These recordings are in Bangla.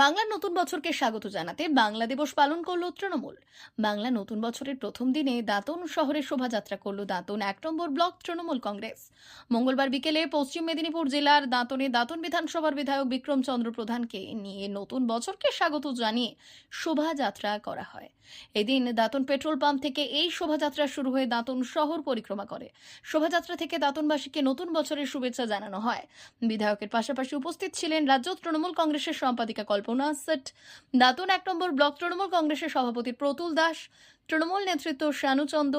বাংলার নতুন বছরকে স্বাগত জানাতে বাংলা দিবস পালন করল তৃণমূল। বাংলা নতুন বছরের প্রথম দিনে দাঁতন শহরে শোভাযাত্রা করল দাঁতন, এক নম্বর ব্লক তৃণমূল কংগ্রেস। মঙ্গলবার বিকেলে পশ্চিম মেদিনীপুর জেলার দাঁতনে দাঁতন বিধানসভার বিধায়ক বিক্রম চন্দ্র প্রধানকে নিয়ে নতুন বছরকে স্বাগত জানিয়ে শোভাযাত্রা করা হয়। এদিন দাঁতন পেট্রোল পাম্প থেকে এই শোভাযাত্রা শুরু হয়ে দাঁতন শহর পরিক্রমা করে। শোভাযাত্রা থেকে দাঁতনবাসীকে নতুন বছরের শুভেচ্ছা জানানো হয়। বিধায়কের পাশাপাশি উপস্থিত ছিলেন রাজ্য তৃণমূল কংগ্রেসের সম্পাদিকা কল্পনা সেট। দাতুন এক নম্বর ব্লক তৃণমূল কংগ্রেসের সভাপতি প্রতুল দাস, তৃণমূল নেতৃত্ব শানুচন্দ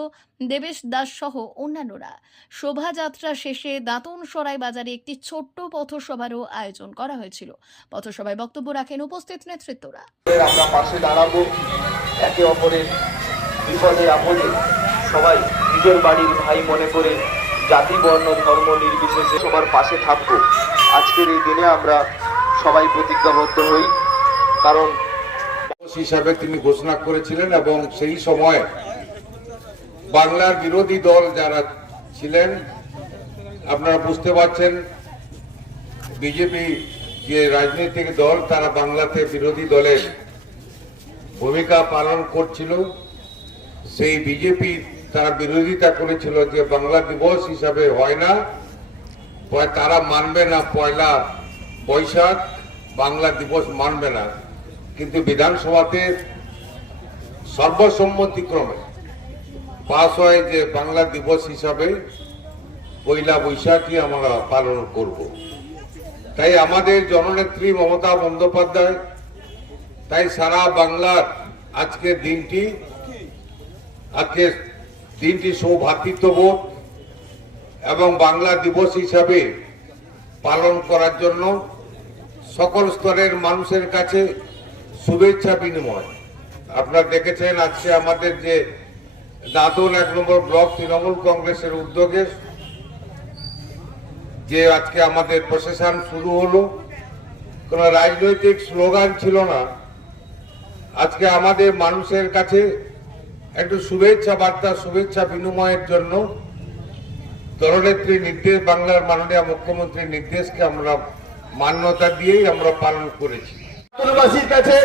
দেবেশ দাস সহ অন্যান্যরা। শোভাযাত্রা শেষে দাঁতন সরাই বাজারে একটি ছোট্ট পথসভারও আয়োজন করা হয়েছিল। পথসভায় বক্তব্য রাখেন উপস্থিত নেতৃত্বরা। আমরা পাশে দাঁড়াবো, একে অপরের বিপদে আপদে সবাই নিজের বাড়ির ভাই মনে করে জাতি, বর্ণ, ধর্ম নির্বিশেষে সবার পাশে থাকব। আজকের এই দিনে আমরা সবাই প্রতিজ্ঞাবদ্ধ হই, কারণ হিসাবে তিনি ঘোষণা করেছিলেন এবং সেই সময় বাংলার বিরোধী দল যারা ছিলেন, আপনারা বুঝতে পারছেন, বিজেপি যে রাজনৈতিক দল, তারা বাংলাতে বিরোধী দলের ভূমিকা পালন করছিল। সেই বিজেপি তারা বিরোধিতা করেছিল যে বাংলা দিবস হিসাবে হয় না তারা মানবে না পয়লা বৈশাখ বাংলা দিবস মানবে না। কিন্তু বিধানসভাতে সর্বসম্মতিক্রমে পাশ হয় যে বাংলা দিবস হিসাবে পয়লা বৈশাখই আমরা পালন করব। তাই আমাদের জননেত্রী মমতা বন্দ্যোপাধ্যায়, তাই সারা বাংলার আজকে দিনটি আজকে দিনটি সৌভাতৃত্ববোধ এবং বাংলা দিবস হিসাবে পালন করার জন্য সকল স্তরের মানুষের কাছে শুভেচ্ছা বিনিময়। আপনারা দেখেছেন আজকে আমাদের যে দাদন এক নম্বর ব্লক তৃণমূল কংগ্রেসের উদ্যোগে যে আজকে আমাদের প্রশাসন শুরু হলো, কোন রাজনৈতিক স্লোগান ছিল না। আজকে আমাদের মানুষের কাছে একটু শুভেচ্ছা বার্তা, শুভেচ্ছা বিনিময়ের জন্য দলনেত্রী নির্দেশ, বাংলার মাননীয় মুখ্যমন্ত্রীর নির্দেশকে আমরা মান্যতা দিয়েই আমরা পালন করেছি। বাসীর কাছে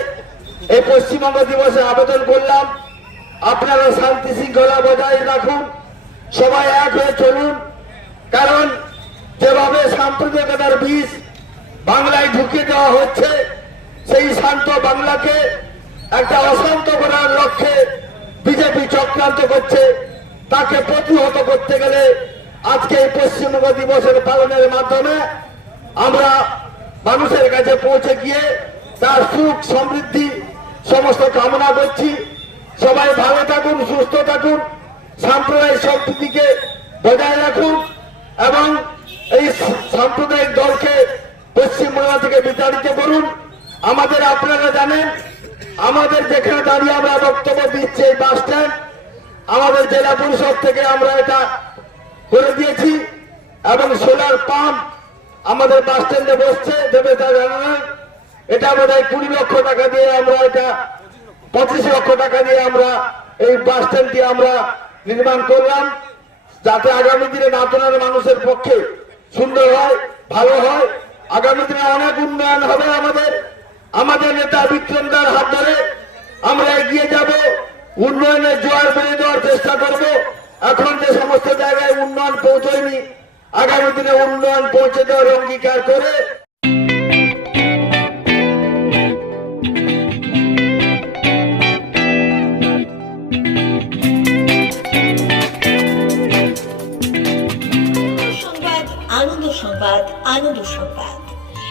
এই পশ্চিমবঙ্গ দিবসে আবেদন করলাম, আপনারা শান্তি শৃঙ্খলা বজায় রাখুন, সবাই এক হয়ে চলুন, কারণ যেভাবে সাম্প্রদায়িকতার বীজ বাংলায় ঢুকিয়ে দেওয়া হচ্ছে, সেই শান্ত বাংলাকে একটা অশান্ত করার লক্ষ্যে বিজেপি চক্রান্ত করছে, তাকে প্রতিহত করতে গেলে আজকে এই পশ্চিমবঙ্গ দিবসের পালনের মাধ্যমে আমরা মানুষের কাছে পৌঁছে গিয়ে তার সুখ, সমৃদ্ধি, সমস্ত কামনা করছি। সবাই ভালো থাকুন, সুস্থ থাকুন, সাম্প্রদায়িক সম্প্রীতিকে বজায় রাখুন এবং এই সাম্প্রদায়িক দলকে পশ্চিমবাংলা থেকে বিতাড়িত করুন। আমাদের আপনারা জানেন, আমাদের যেখানে দাঁড়িয়ে আমরা বক্তব্য দিচ্ছি এই বাস স্ট্যান্ড আমাদের জেলা পরিষদ থেকে আমরা এটা করে দিয়েছি এবং সোলার পাম্প আমাদের বাস স্ট্যান্ডে বসছে দেবে তা জানালেন। এটা হয় কুড়ি লক্ষ টাকা দিয়ে আমরা এটা, পঁচিশ লক্ষ টাকা দিয়ে আমরা এই বাস স্ট্যান্ডটি আমরা নির্মাণ করলাম, যাতে আগামী দিনে নাতনার মানুষের পক্ষে সুন্দর হয়, ভালো হয়। আগামী দিনে অনেক উন্নয়ন হবে আমাদের। আমাদের নেতা বিক্রম দার হাত ধরে আমরা এগিয়ে যাব। উন্নয়নের জোয়ার বেড়ে দেওয়ার চেষ্টা করব। এখন যে সমস্ত জায়গায় উন্নয়ন পৌঁছয়নি, আগামী দিনে উন্নয়ন পৌঁছে দেওয়ার অঙ্গীকার করে আনন্দ সংবাদ আনন্দ সংবাদ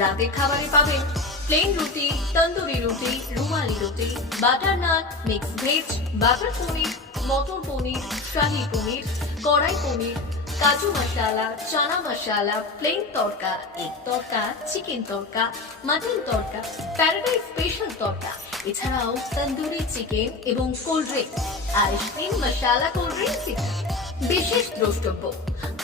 রাতের খাবারে পাবেন। প্লেন রুটি, তন্দুরি রুটি, রুমালি রুটি butter naan mix veg butter paneer, মটর পনির, শাহি পনির, কড়াই পনির, কাজু masala, chana masala plain tadka egg tadka chicken tadka mutton tadka paradise special tadka এছাড়াও তন্দুরি চিকেন এবং cold drink ice cream masala cold ইত্যাদি বিশেষ দ্রষ্টব্য।